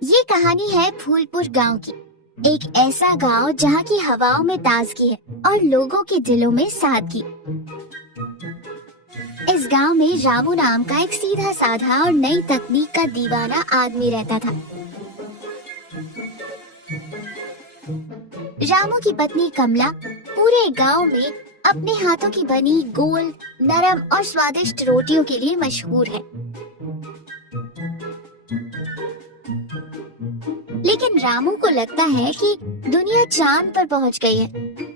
ये कहानी है फूलपुर गांव की। एक ऐसा गांव जहां की हवाओं में ताजगी है और लोगों के दिलों में सादगी। इस गांव में रामू नाम का एक सीधा साधा और नई तकनीक का दीवाना आदमी रहता था। रामू की पत्नी कमला पूरे गांव में अपने हाथों की बनी गोल, नरम और स्वादिष्ट रोटियों के लिए मशहूर है। लेकिन रामू को लगता है कि दुनिया चांद पर पहुंच गई है,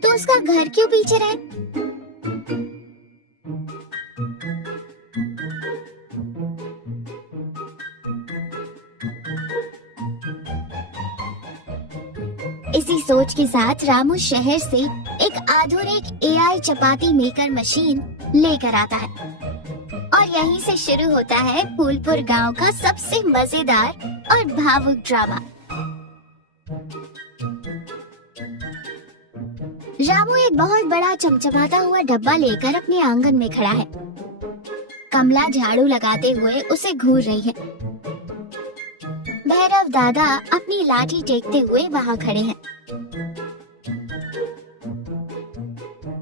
तो उसका घर क्यों पीछे रहे। इसी सोच के साथ रामू शहर से एक आधुनिक एआई चपाती मेकर मशीन लेकर आता है और यहीं से शुरू होता है फूलपुर गांव का सबसे मजेदार और भावुक ड्रामा। रामू एक बहुत बड़ा चमचमाता हुआ डब्बा लेकर अपने आंगन में खड़ा है। कमला झाड़ू लगाते हुए उसे घूर रही है। भैरव दादा अपनी लाठी टेकते हुए वहाँ खड़े हैं।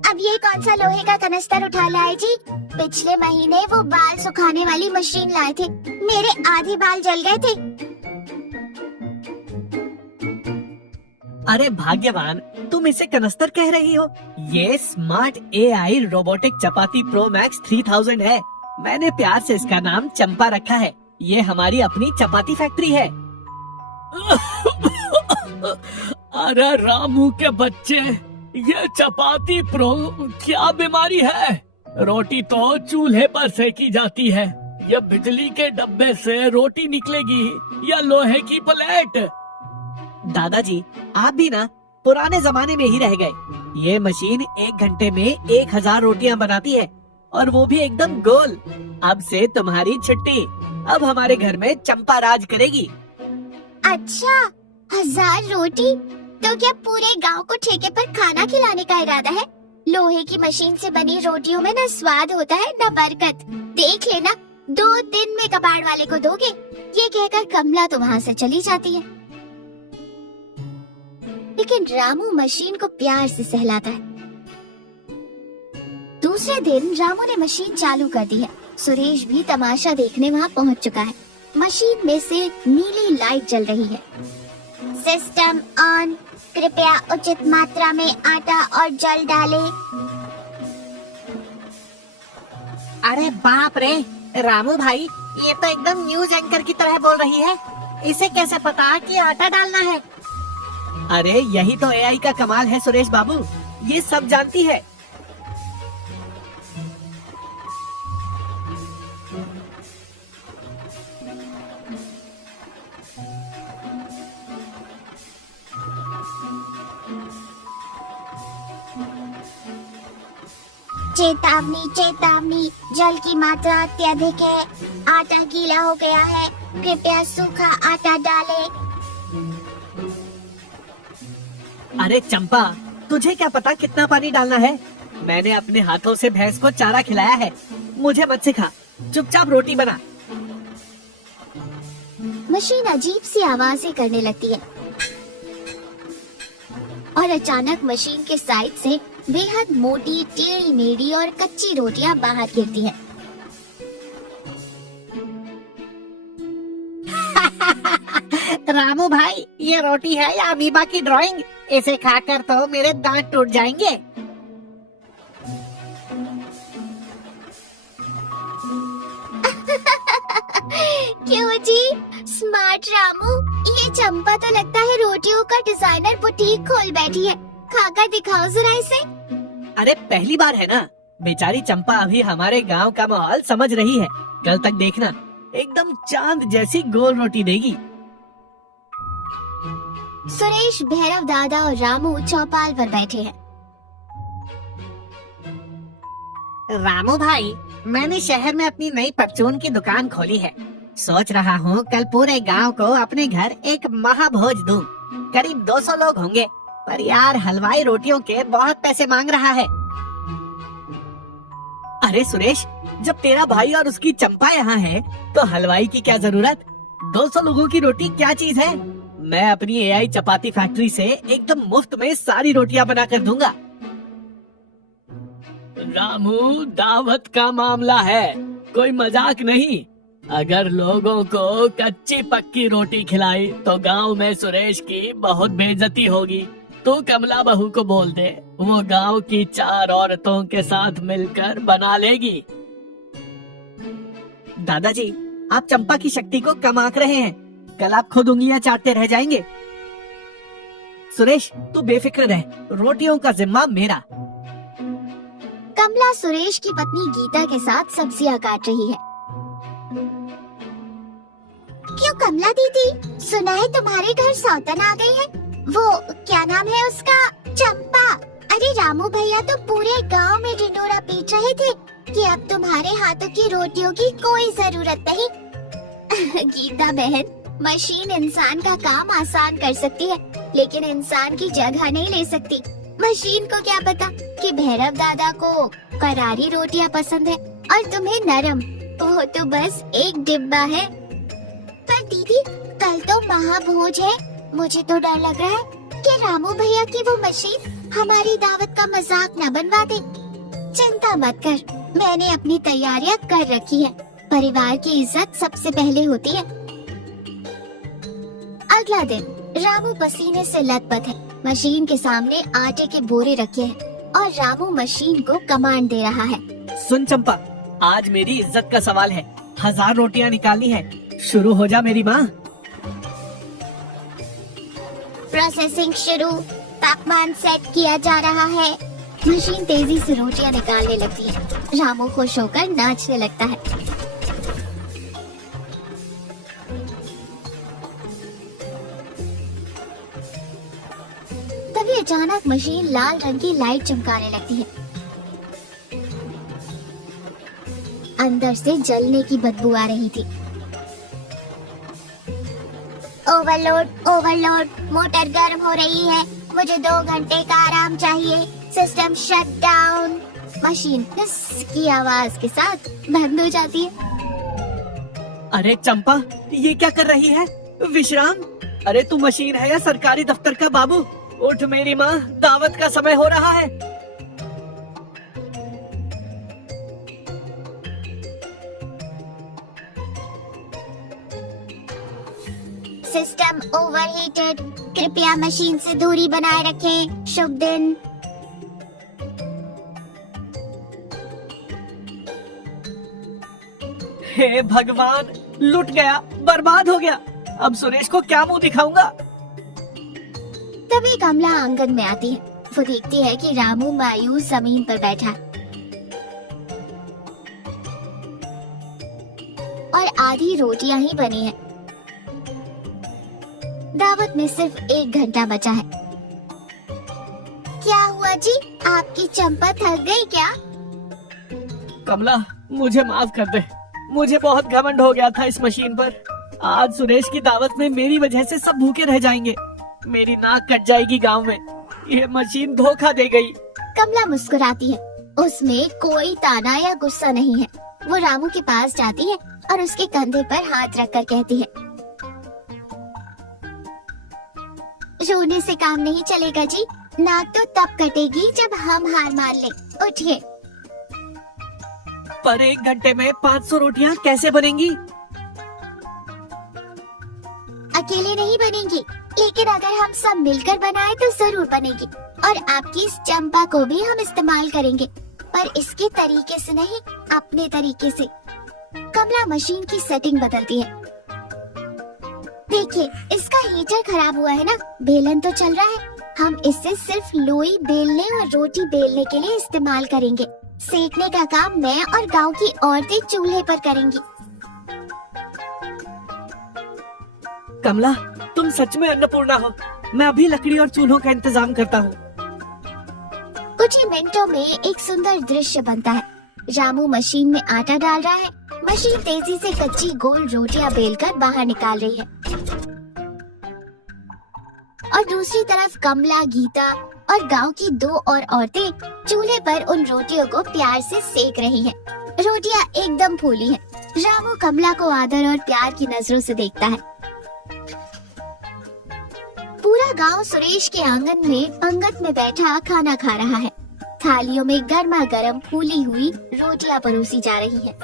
अब ये कौन सा लोहे का कनस्तर उठा लाए जी? पिछले महीने वो बाल सुखाने वाली मशीन लाए थे, मेरे आधे बाल जल गए थे। अरे भाग्यवान, तुम इसे कनस्तर कह रही हो? ये स्मार्ट एआई रोबोटिक चपाती प्रो मैक्स 3000 है। मैंने प्यार से इसका नाम चंपा रखा है। ये हमारी अपनी चपाती फैक्ट्री है। अरे रामू के बच्चे, ये चपाती प्रो क्या बीमारी है? रोटी तो चूल्हे पर सेकी जाती है, ये बिजली के डब्बे से रोटी निकलेगी या लोहे की प्लेट? दादाजी, आप भी ना पुराने जमाने में ही रह गए। ये मशीन 1 घंटे में 1000 रोटियां बनाती है, और वो भी एकदम गोल। अब से तुम्हारी छुट्टी। अब हमारे घर में चंपा राज करेगी। अच्छा, 1000 रोटी? तो क्या पूरे गांव को ठेके पर खाना खिलाने का इरादा है? लोहे की मशीन से बनी रोटियों में न स्वाद होता है न बरकत। देख लेना, 2 दिन में कबाड़ वाले को दोगे। ये कहकर कमला तो वहाँ से चली जाती है। लेकिन रामू मशीन को प्यार से सहलाता है। दूसरे दिन रामू ने मशीन चालू कर दी है। सुरेश भी तमाशा देखने वहाँ पहुँच चुका है। मशीन में से नीली लाइट जल रही है। सिस्टम ऑन, कृपया उचित मात्रा में आटा और जल डालें। अरे बाप रे, रामू भाई, ये तो एकदम न्यूज एंकर की तरह बोल रही है। इसे कैसे पता कि आटा डालना है? अरे यही तो एआई का कमाल है सुरेश बाबू, ये सब जानती है। चेतावनी चेतावनी, जल की मात्रा अत्यधिक है, आटा गीला हो गया है, कृपया सूखा आटा डालें। अरे चंपा, तुझे क्या पता कितना पानी डालना है? मैंने अपने हाथों से भैंस को चारा खिलाया है। मुझे मत सिखा, चुपचाप रोटी बना। मशीन अजीब सी आवाजें करने लगती है और अचानक मशीन के साइड से बेहद मोटी, टेढ़ी मेढ़ी और कच्ची रोटियां बाहर गिरती हैं। रामू भाई, ये रोटी है या अमीबा की ड्राइंग? इसे खाकर तो मेरे दांत टूट जाएंगे। क्यों जी स्मार्ट रामू, ये चंपा तो लगता है रोटियों का डिजाइनर बुटीक खोल बैठी है। खाकर दिखाओ जरा इसे। अरे पहली बार है ना, बेचारी चंपा अभी हमारे गांव का माहौल समझ रही है। कल तक देखना, एकदम चांद जैसी गोल रोटी देगी। सुरेश, भैरव दादा और रामू चौपाल पर बैठे हैं। रामू भाई, मैंने शहर में अपनी नई परचून की दुकान खोली है। सोच रहा हूँ कल पूरे गांव को अपने घर एक महाभोज दूं। करीब 200 लोग होंगे, पर यार हलवाई रोटियों के बहुत पैसे मांग रहा है। अरे सुरेश, जब तेरा भाई और उसकी चंपा यहाँ है, तो हलवाई की क्या जरूरत? 200 लोगों की रोटी क्या चीज है? मैं अपनी एआई चपाती फैक्ट्री से एकदम मुफ्त में सारी रोटियां बना कर दूंगा। रामू, दावत का मामला है, कोई मजाक नहीं। अगर लोगों को कच्ची पक्की रोटी खिलाई तो गांव में सुरेश की बहुत बेइज्जती होगी। तो कमला बहू को बोल दे, वो गांव की 4 औरतों के साथ मिलकर बना लेगी। दादाजी, आप चंपा की शक्ति को कम आंक रहे हैं। कल आप खुद उंगलियां चाटते रह जाएंगे। सुरेश, तू बेफिक्र रह, रोटियों का जिम्मा मेरा। कमला सुरेश की पत्नी गीता के साथ सब्जियां काट रही है। क्यों कमला दीदी, सुना है तुम्हारे घर सौतन आ गई है? वो क्या नाम है उसका? चंपा। अरे रामू भैया तो पूरे गांव में ढिंढोरा पीट रहे थे कि अब तुम्हारे हाथों की रोटियों की कोई जरूरत नहीं। गीता बहन, मशीन इंसान का काम आसान कर सकती है, लेकिन इंसान की जगह नहीं ले सकती। मशीन को क्या पता कि भैरव दादा को करारी रोटियां पसंद है और तुम्हें नरम। वो तो बस एक डिब्बा है। पर दीदी, कल तो महाभोज है। मुझे तो डर लग रहा है कि रामू भैया की वो मशीन हमारी दावत का मजाक न बनवा दे। चिंता मत कर, मैंने अपनी तैयारियां कर रखी है। परिवार की इज्जत सबसे पहले होती है। अगला दिन रामू पसीने से लथपथ है। मशीन के सामने आटे के बोरे रखे हैं और रामू मशीन को कमांड दे रहा है। सुन चंपा, आज मेरी इज्जत का सवाल है। 1000 रोटियां निकालनी है। शुरू हो जा मेरी माँ। प्रोसेसिंग शुरू। तापमान सेट किया जा रहा है। मशीन तेजी से रोटियां निकालने लगती है। रामू खुश होकर नाचने लगता है। तभी अचानक मशीन लाल रंग की लाइट चमकाने लगती है। अंदर से जलने की बदबू आ रही थी। ओवरलोड, ओवरलोड, मोटर गर्म हो रही है। मुझे 2 घंटे का आराम चाहिए। System shut down. मशीन हिस की आवाज के साथ बंद हो जाती है। अरे चंपा, ये क्या कर रही है? विश्राम? अरे तू मशीन है या सरकारी दफ्तर का बाबू? उठ मेरी माँ, दावत का समय हो रहा है। System overheated. कृपया मशीन से दूरी बनाए रखें। शुभ दिन। हे भगवान, लुट गया, बर्बाद हो गया। अब सुरेश को क्या मुंह दिखाऊंगा? तभी कमला आंगन में आती है। वो देखती है कि रामू मायूस जमीन पर बैठा है और आधी रोटियां ही बनी है। दावत में सिर्फ 1 घंटा बचा है। क्या हुआ जी? आपकी चंपा थक गई क्या? कमला, मुझे माफ कर दे। मुझे बहुत घमंड हो गया था इस मशीन पर। आज सुरेश की दावत में मेरी वजह से सब भूखे रह जाएंगे। मेरी नाक कट जाएगी गांव में। ये मशीन धोखा दे गई। कमला मुस्कुराती है। उसमें कोई ताना या गुस्सा नहीं है। वो रामू के पास जाती है और उसके कंधे पर हाथ रखकर कहती है, रोने से काम नहीं चलेगा जी। नाक तो तब कटेगी जब हम हार मान ले। उठिए। पर 1 घंटे में 500 रोटियां कैसे बनेंगी? अकेले नहीं बनेगी, लेकिन अगर हम सब मिलकर बनाए तो जरूर बनेगी। और आपकी इस चंपा को भी हम इस्तेमाल करेंगे, पर इसके तरीके से नहीं, अपने तरीके से। कमला मशीन की सेटिंग बदलती है। देखिए, इसका हीटर खराब हुआ है ना। बेलन तो चल रहा है। हम इसे सिर्फ लोई बेलने और रोटी बेलने के लिए इस्तेमाल करेंगे। सेकने का काम मैं और गांव की औरतें चूल्हे पर करेंगी। कमला, तुम सच में अन्नपूर्णा हो। मैं अभी लकड़ी और चूल्हों का इंतजाम करता हूँ। कुछ ही मिनटों में एक सुंदर दृश्य बनता है। रामू मशीन में आटा डाल रहा है। मशीन तेजी से कच्ची गोल रोटियां बेलकर बाहर निकाल रही है और दूसरी तरफ कमला, गीता और गांव की 2 और औरतें चूल्हे पर उन रोटियों को प्यार से सेक रही हैं। रोटियां एकदम फूली हैं। रामू कमला को आदर और प्यार की नजरों से देखता है। पूरा गांव सुरेश के आंगन में पंगत में बैठा खाना खा रहा है। थालियों में गर्मा गर्म फूली हुई रोटियां परोसी जा रही है।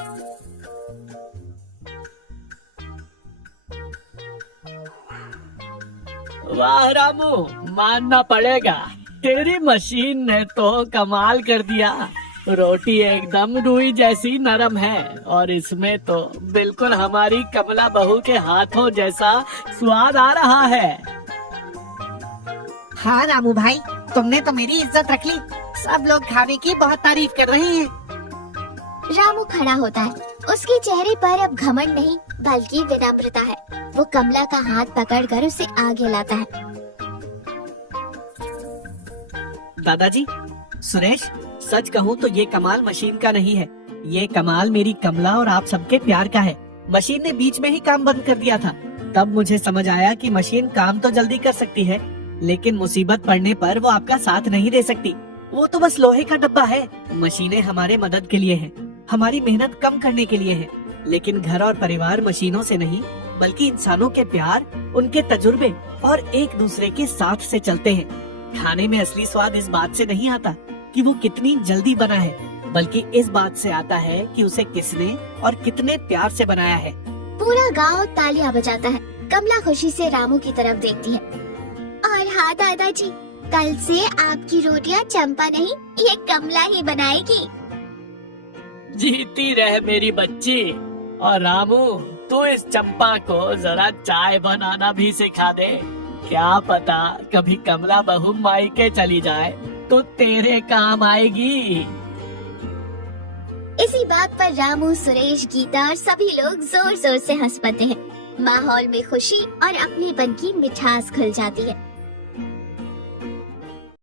वाह रामू, मानना पड़ेगा, तेरी मशीन ने तो कमाल कर दिया। रोटी एकदम रुई जैसी नरम है और इसमें तो बिल्कुल हमारी कमला बहू के हाथों जैसा स्वाद आ रहा है। हाँ रामू भाई, तुमने तो मेरी इज्जत रख ली। सब लोग खाने की बहुत तारीफ कर रहे हैं। रामू खड़ा होता है। उसके चेहरे पर अब घमंड नहीं बल्कि विनम्रता है। वो कमला का हाथ पकड़कर उसे आगे लाता है। दादाजी, सुरेश, सच कहूँ तो ये कमाल मशीन का नहीं है। ये कमाल मेरी कमला और आप सबके प्यार का है। मशीन ने बीच में ही काम बंद कर दिया था। तब मुझे समझ आया कि मशीन काम तो जल्दी कर सकती है, लेकिन मुसीबत पड़ने पर वो आपका साथ नहीं दे सकती। वो तो बस लोहे का डब्बा है। मशीनें हमारे मदद के लिए हैं, हमारी मेहनत कम करने के लिए है। लेकिन घर और परिवार मशीनों से नहीं बल्कि इंसानों के प्यार, उनके तजुर्बे और एक दूसरे के साथ से चलते हैं। खाने में असली स्वाद इस बात से नहीं आता कि वो कितनी जल्दी बना है, बल्कि इस बात से आता है कि उसे किसने और कितने प्यार से बनाया है। पूरा गांव तालियां बजाता है। कमला खुशी से रामू की तरफ देखती है। और हाँ दादाजी, कल से आपकी रोटियां चंपा नहीं, ये कमला ही बनाएगी। जीती रह मेरी बच्ची। और रामू, तू इस चंपा को जरा चाय बनाना भी सिखा दे। क्या पता कभी कमला बहू मायके चली जाए तो तेरे काम आएगी। इसी बात पर रामू, सुरेश, गीता और सभी लोग जोर जोर से हंस पड़ते हैं। माहौल में खुशी और अपनेपन की मिठास घुल जाती है।